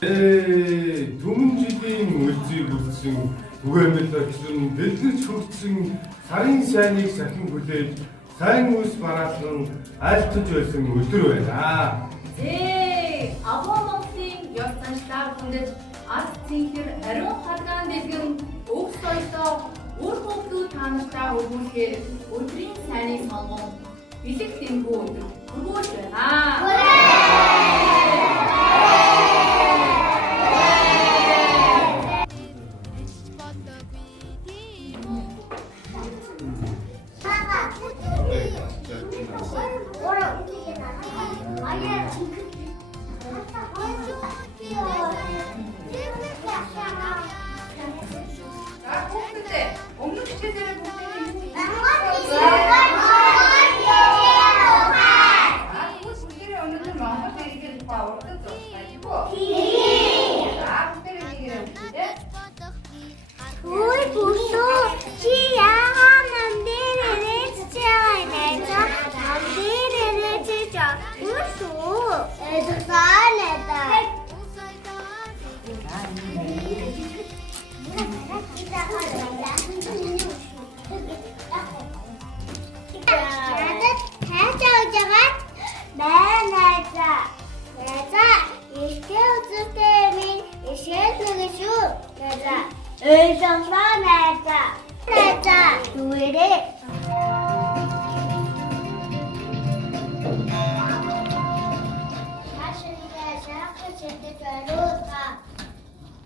Түмэн жилийн үлзийг үлдсэн түгээмэл очлон дэлгэж хөгжсөн сарын сайныг сахин хүлээж сайн үс мараалан айлтж байсан өдөр байна. Аваа Монголын ёс заншлаар хүндэт ард цэнхэр ариун харгаан дэлгэн өг соёлоо үр хөвгүүд таанартаа өргүүлэхээр өдрийн сайныг сонгон бэлэг тэмгүй өдөр хүргүүлж байна.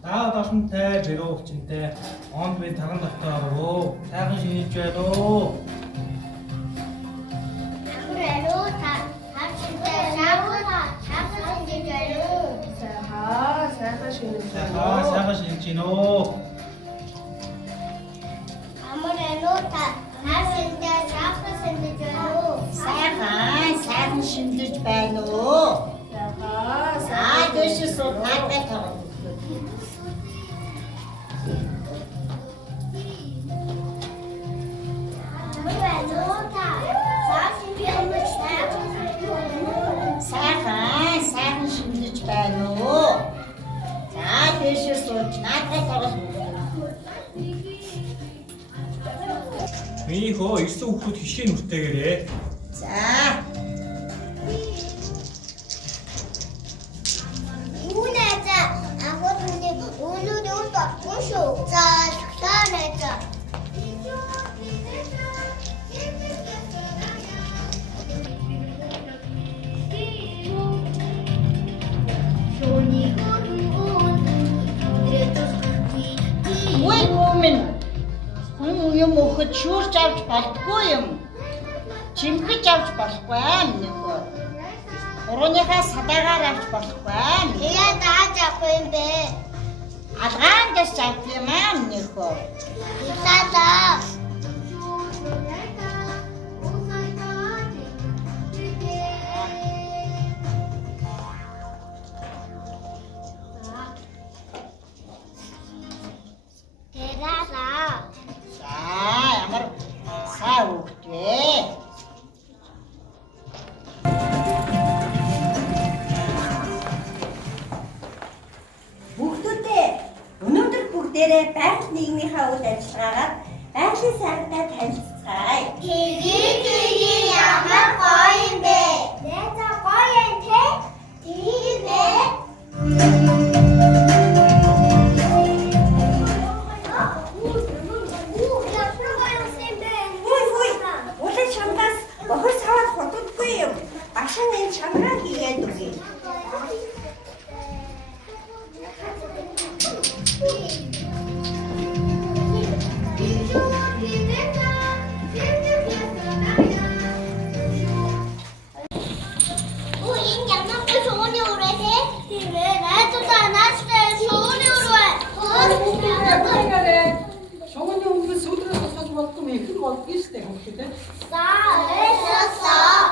Даадашнтай бэрөвчнтэй онд би таган дотороо сайхан шинэж байна уу? Амрэлөө та хавчтай сайхан шинэж байна уу? Сайхан шинэж Сайхан шинэж гин үү? Амрэлөө та хавчтай сайхан шинэж байна уу? Сайхан шинэж байна уу? Дэш суугаад таа. Сайхан шинэж байна уу? За дэш сууж надад тоглож Миний хөө 9 хүүхдүүд хишээ нүртэйгээрээ. За. Үнэза агуулны үлүүд өгсөн шүү. За саанаа. Ой woman. Юм өгөхөд шүүрч авч болтгүй юм. Чимхэж авч болохгүй аим нэг. Урууныхаа садаагаар авч болохгүй аим. Тэгээд дааж авах юм бэ? Алгаан дэс авах юм аим нэг. Таа. Ямар саа өгтөө. Бүгдүүдээ өнөөдөр бүгдээрээ байгаль нийгмийнхаа үйл ажиллагаагаар байгалийн сайнтай танилцгаая. Тэгээ ямар гоё юм бэ? Нээза гоё юм те? Тийм ээ. Улаан чамдаас бохор саваад хотодгүй юм. Башин энэ чамраа хийгээд үгүй. Энэ ямар гоё шууны үрээ те? Тийм ээ. Найзуудаа наачтай шууны үрээ. Шогоны өнгөс өдрөөс хасаж болдгоо их болдгоо шүү дээ. За, эсэсээ.